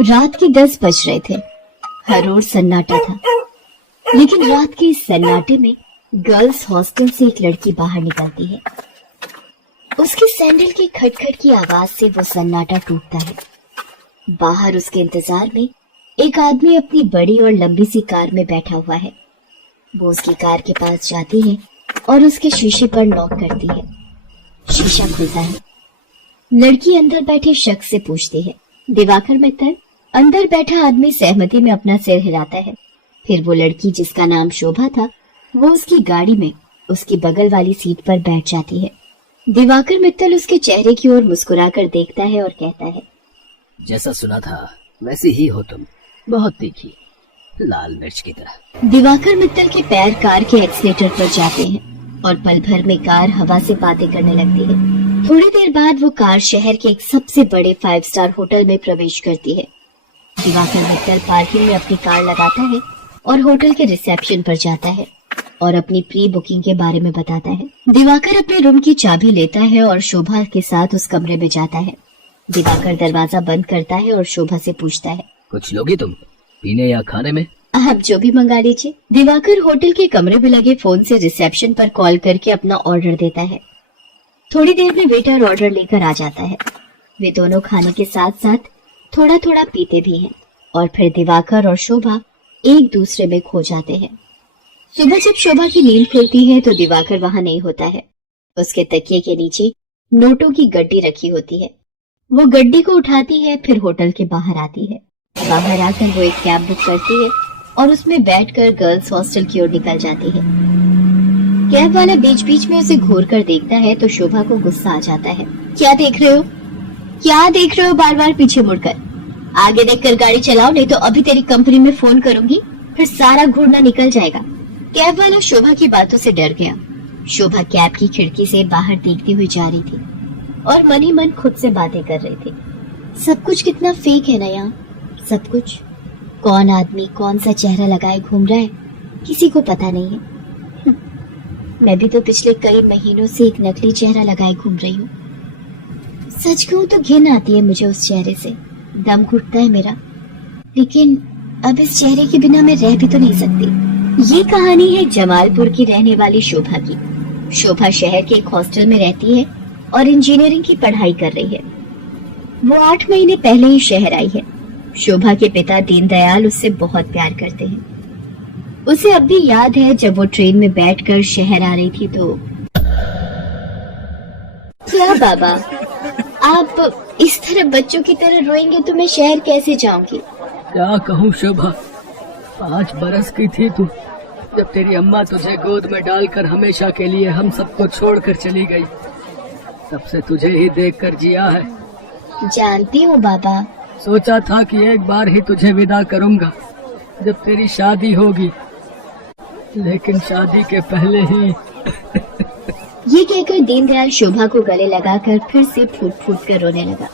रात के 10 बज रहे थे। हर ओर सन्नाटा था, लेकिन रात के इस सन्नाटे में गर्ल्स हॉस्टल से एक लड़की बाहर निकलती है। उसके सैंडल की खटखट की आवाज से वो सन्नाटा टूटता है। बाहर उसके इंतजार में एक आदमी अपनी बड़ी और लंबी सी कार में बैठा हुआ है। वो उसकी कार के पास जाती है और उसके शीशे पर नॉक करती है। शीशा खुलता है। लड़की अंदर बैठे शख्स से पूछती है, दिवाकर मित्तल? अंदर बैठा आदमी सहमति में अपना सिर हिलाता है। फिर वो लड़की, जिसका नाम शोभा था, वो उसकी गाड़ी में उसकी बगल वाली सीट पर बैठ जाती है। दिवाकर मित्तल उसके चेहरे की ओर मुस्कुराकर देखता है और कहता है, जैसा सुना था वैसे ही हो तुम, बहुत तीखी, लाल मिर्च की तरह। दिवाकर मित्तल के पैर कार के एक्सीलेटर पर जाते हैं और पल भर में कार हवा से बातें करने लगती है। थोड़ी देर बाद वो कार शहर के एक सबसे बड़े 5 स्टार होटल में प्रवेश करती है। दिवाकर मित्तल पार्किंग में अपनी कार लगाता है और होटल के रिसेप्शन पर जाता है और अपनी प्री बुकिंग के बारे में बताता है। दिवाकर अपने रूम की चाबी लेता है और शोभा के साथ उस कमरे में जाता है। दिवाकर दरवाजा बंद करता है और शोभा से पूछता है, कुछ लोगी तुम, पीने या खाने में? आप जो भी मंगा लीजिए। दिवाकर होटल के कमरे में लगे फोन से रिसेप्शन पर कॉल करके अपना ऑर्डर देता है। थोड़ी देर में वेटर ऑर्डर लेकर आ जाता है। वे दोनों खाने के साथ साथ थोड़ा थोड़ा पीते भी हैं और फिर दिवाकर और शोभा एक दूसरे में खो जाते हैं। सुबह जब शोभा की नींद खुलती है तो दिवाकर वहां नहीं होता है। उसके तकिए के नीचे नोटों की गड्डी रखी होती है। वो गड्डी को उठाती है, फिर होटल के बाहर आती है। बाहर आकर वो एक कैब बुक करती है और उसमें बैठकर गर्ल्स हॉस्टल की ओर निकल जाती है। कैब वाला बीच बीच में उसे घूर कर देखता है तो शोभा को गुस्सा आ जाता है। क्या देख रहे हो? क्या देख रहे हो बार बार पीछे मुड़कर? आगे देखकर गाड़ी चलाओ, नहीं तो अभी तेरी कंपनी में फोन करूंगी, फिर सारा घूरना निकल जाएगा। कैब वाला शोभा की बातों से डर गया। शोभा कैब की खिड़की से बाहर देखती हुई जा रही थी और मन ही मन खुद से बातें कर रही थी। सब कुछ कितना फेक है ना यहाँ, सब कुछ। कौन आदमी कौन सा चेहरा लगाए घूम रहा है, किसी को पता नहीं है। मैं भी तो पिछले कई महीनों से एक नकली चेहरा लगाए घूम रही हूँ। सच कहूँ तो घिन आती है मुझे उस चेहरे से, दम घुटता है मेरा। लेकिन अब इस चेहरे के बिना मैं रह भी तो नहीं सकती। ये कहानी है जमालपुर की रहने वाली शोभा की। शोभा शहर के एक हॉस्टल में रहती है और इंजीनियरिंग की पढ़ाई कर रही है। वो 8 महीने पहले ही शहर आई है। शोभा के पिता दीनदयाल उससे बहुत प्यार करते हैं। उसे अब भी याद है जब वो ट्रेन में बैठकर शहर आ रही थी तो। क्या बाबा, आप इस तरह बच्चों की तरह रोएंगे तो मैं शहर कैसे जाऊंगी? क्या कहूँ शोभा, 5 बरस की थी तू जब तेरी अम्मा तुझे गोद में डालकर हमेशा के लिए हम सबको छोड़कर चली गई। तब से तुझे ही देखकर जिया है। जानती हूँ बाबा। सोचा था कि एक बार ही तुझे विदा करूंगा जब तेरी शादी होगी, लेकिन शादी के पहले ही। ये कहकर दीनदयाल शोभा को गले लगाकर फिर से फूट फूट कर रोने लगा।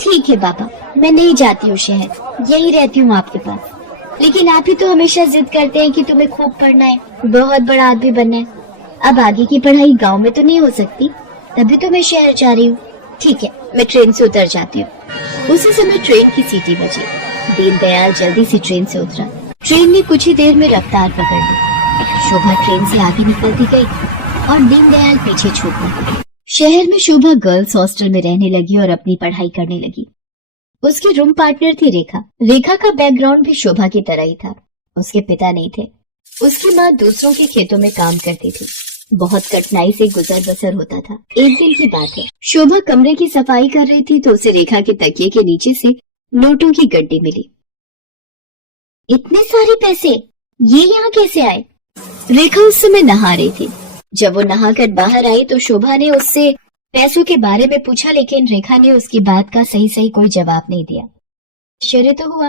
ठीक है बाबा, मैं नहीं जाती हूँ शहर, यही रहती हूँ आपके पास। लेकिन आप ही तो हमेशा जिद करते हैं कि तुम्हें खूब पढ़ना है, बहुत बड़ा आदमी बनना है। अब आगे की पढ़ाई गाँव में तो नहीं हो सकती, तभी तो मैं शहर जा रही हूँ। ठीक है, मैं ट्रेन से उतर जाती हूँ। उसी समय ट्रेन की सीटी बजी। दीनदयाल जल्दी से ट्रेन से उतरा। ट्रेन ने कुछ ही देर में रफ्तार पकड़ ली। शोभा ट्रेन से आगे निकलती गई और दीनदयाल पीछे छूट गई। शहर में शोभा गर्ल्स हॉस्टल में रहने लगी और अपनी पढ़ाई करने लगी। उसकी रूम पार्टनर थी रेखा। रेखा का बैकग्राउंड भी शोभा की तरह ही था। उसके पिता नहीं थे। उसकी माँ दूसरों के खेतों में काम करती थी। बहुत कठिनाई से गुजर बसर होता था। एक दिन की बात है, शोभा कमरे की सफाई कर रही थी तो उसे रेखा के तकिए के नीचे से नोटों की गड्डी मिली। इतने सारे पैसे, ये यहाँ कैसे आए? रेखा उस समय नहा रही थी। जब वो नहाकर बाहर आई तो शोभा ने उससे पैसों के बारे में पूछा, लेकिन रेखा ने उसकी बात का सही सही कोई जवाब नहीं दिया। आश्चर्य तो हुआ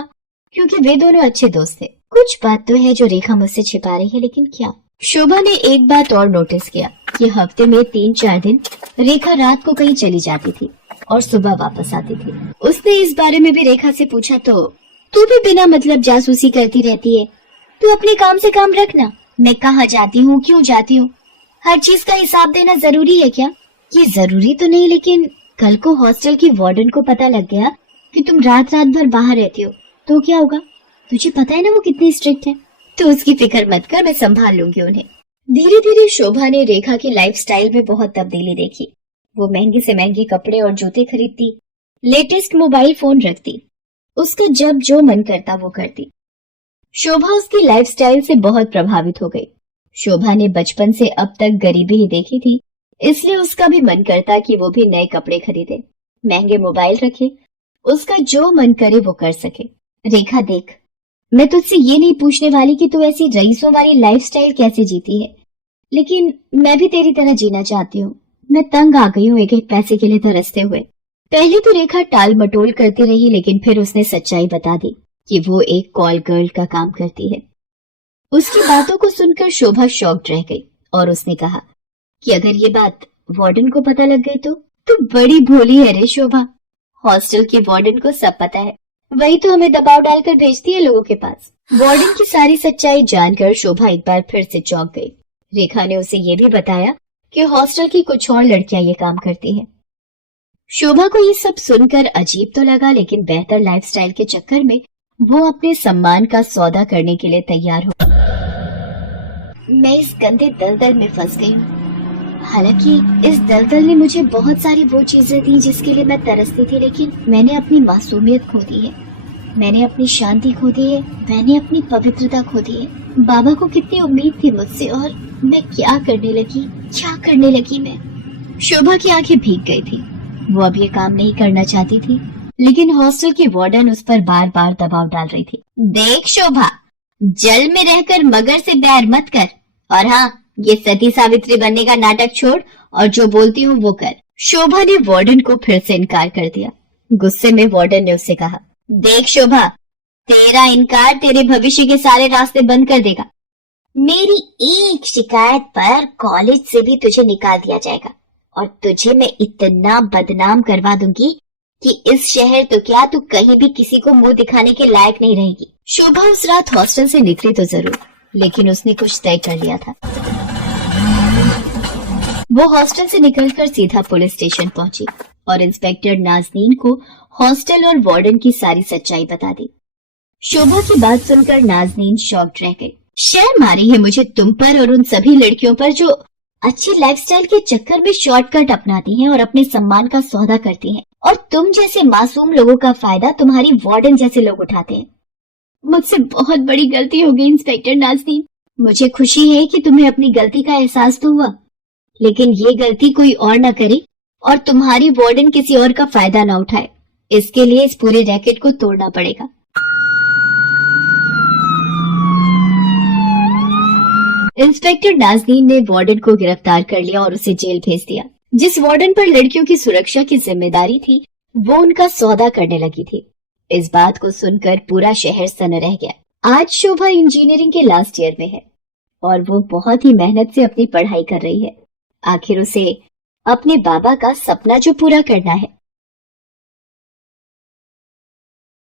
क्योंकि वे दोनों अच्छे दोस्त थे। कुछ बात तो है जो रेखा मुझसे छिपा रही है, लेकिन क्या? शोभा ने एक बात और नोटिस किया कि हफ्ते में 3-4 दिन रेखा रात को कहीं चली जाती थी और सुबह वापस आती थी। उसने इस बारे में भी रेखा से पूछा तो, तू भी बिना मतलब जासूसी करती रहती है, तू अपने काम से काम रखना। मैं कहाँ जाती हूँ, क्यों जाती हूँ, हर चीज का हिसाब देना जरूरी है क्या? ये जरूरी तो नहीं, लेकिन कल को हॉस्टल की वार्डन को पता लग गया कि तुम रात रात भर बाहर रहती हो तो क्या होगा? तुझे पता है ना वो कितनी स्ट्रिक्ट है। तो उसकी फिक्र मत कर, मैं संभाल लूंगी उन्हें। धीरे धीरे शोभा ने रेखा की लाइफस्टाइल में बहुत तब्दीली देखी। वो महंगे से महंगे कपड़े और जूते खरीदती, लेटेस्ट मोबाइल फोन रखती, उसका जब जो मन करता वो करती। शोभा उसकी लाइफस्टाइल से बहुत प्रभावित हो गई। शोभा ने बचपन से अब तक गरीबी ही देखी थी, इसलिए उसका भी मन करता कि वो भी नए कपड़े खरीदे, महंगे मोबाइल रखे, उसका जो मन करे वो कर सके। रेखा देख, मैं तुझसे ये नहीं पूछने वाली कि तू ऐसी रईसों वाली लाइफस्टाइल कैसे जीती है, लेकिन मैं भी तेरी तरह जीना चाहती हूँ। मैं तंग आ गई हूँ एक एक पैसे के लिए तरसते हुए। पहले तो रेखा टाल मटोल करती रही, लेकिन फिर उसने सच्चाई बता दी कि वो एक कॉल गर्ल का काम करती है। उसकी बातों को सुनकर शोभा शॉक्ड रह गई और उसने कहा कि अगर ये बात वार्डन को पता लग गई तो बड़ी भोली है रे शोभा। हॉस्टल के वार्डन को सब पता है, वही तो हमें दबाव डालकर भेजती है लोगों के पास। वार्डन की सारी सच्चाई जानकर शोभा एक बार फिर से चौंक गई। रेखा ने उसे ये भी बताया कि हॉस्टल की कुछ और लड़कियां ये काम करती हैं। शोभा को ये सब सुनकर अजीब तो लगा, लेकिन बेहतर लाइफस्टाइल के चक्कर में वो अपने सम्मान का सौदा करने के लिए तैयार हो। मैं इस गंदे दलदल में फंस गई हूँ। हालांकि इस दलदल ने मुझे बहुत सारी वो चीजें दी जिसके लिए मैं तरसती थी, लेकिन मैंने अपनी मासूमियत खो दी है, मैंने अपनी शांति खो दी है, मैंने अपनी पवित्रता खो दी है। बाबा को कितनी उम्मीद थी मुझसे, और मैं क्या करने लगी मैं। शोभा की आंखें भीग गई थी। वो अब ये काम नहीं करना चाहती थी, लेकिन हॉस्टल की वार्डन उस पर बार बार दबाव डाल रही थी। देख शोभा, जल में रहकर मगर से बैर मत कर, और हाँ, ये सती सावित्री बनने का नाटक छोड़ और जो बोलती हूँ वो कर। शोभा ने वार्डन को फिर से इनकार कर दिया। गुस्से में वार्डन ने उससे कहा, देख शोभा, तेरा इनकार तेरे भविष्य के सारे रास्ते बंद कर देगा। मेरी एक शिकायत पर कॉलेज से भी तुझे निकाल दिया जाएगा, और तुझे मैं इतना बदनाम करवा दूंगी कि इस शहर तो क्या, तू कहीं भी किसी को मुंह दिखाने के लायक नहीं रहेगी। शोभा उस रात हॉस्टल से निकली तो जरूर, लेकिन उसने कुछ तय कर लिया था। वो हॉस्टल से निकलकर सीधा पुलिस स्टेशन पहुंची और इंस्पेक्टर नाज़नीन को हॉस्टल और वार्डन की सारी सच्चाई बता दी। शोभा की बात सुनकर नाज़नीन शॉक्ड रह गई। शर्म आ रही है मुझे तुम पर और उन सभी लड़कियों पर जो अच्छी लाइफस्टाइल के चक्कर में शॉर्टकट अपनाती हैं और अपने सम्मान का सौदा करती हैं, और तुम जैसे मासूम लोगों का फायदा तुम्हारी वार्डन जैसे लोग उठाते हैं। मुझसे बहुत बड़ी गलती हो गई इंस्पेक्टर नाज़नीन। मुझे खुशी है कि तुम्हें अपनी गलती का एहसास तो हुआ, लेकिन ये गलती कोई और न करे और तुम्हारी वार्डन किसी और का फायदा न उठाए। इसके लिए इस पूरे रैकेट को तोड़ना पड़ेगा। इंस्पेक्टर नाज़नीन ने वार्डन को गिरफ्तार कर लिया और उसे जेल भेज दिया। जिस वार्डन पर लड़कियों की सुरक्षा की जिम्मेदारी थी, वो उनका सौदा करने लगी थी। इस बात को सुनकर पूरा शहर सन्न रह गया। आज शोभा इंजीनियरिंग के लास्ट ईयर में है और वो बहुत ही मेहनत से अपनी पढ़ाई कर रही है। आखिर उसे अपने बाबा का सपना जो पूरा करना है,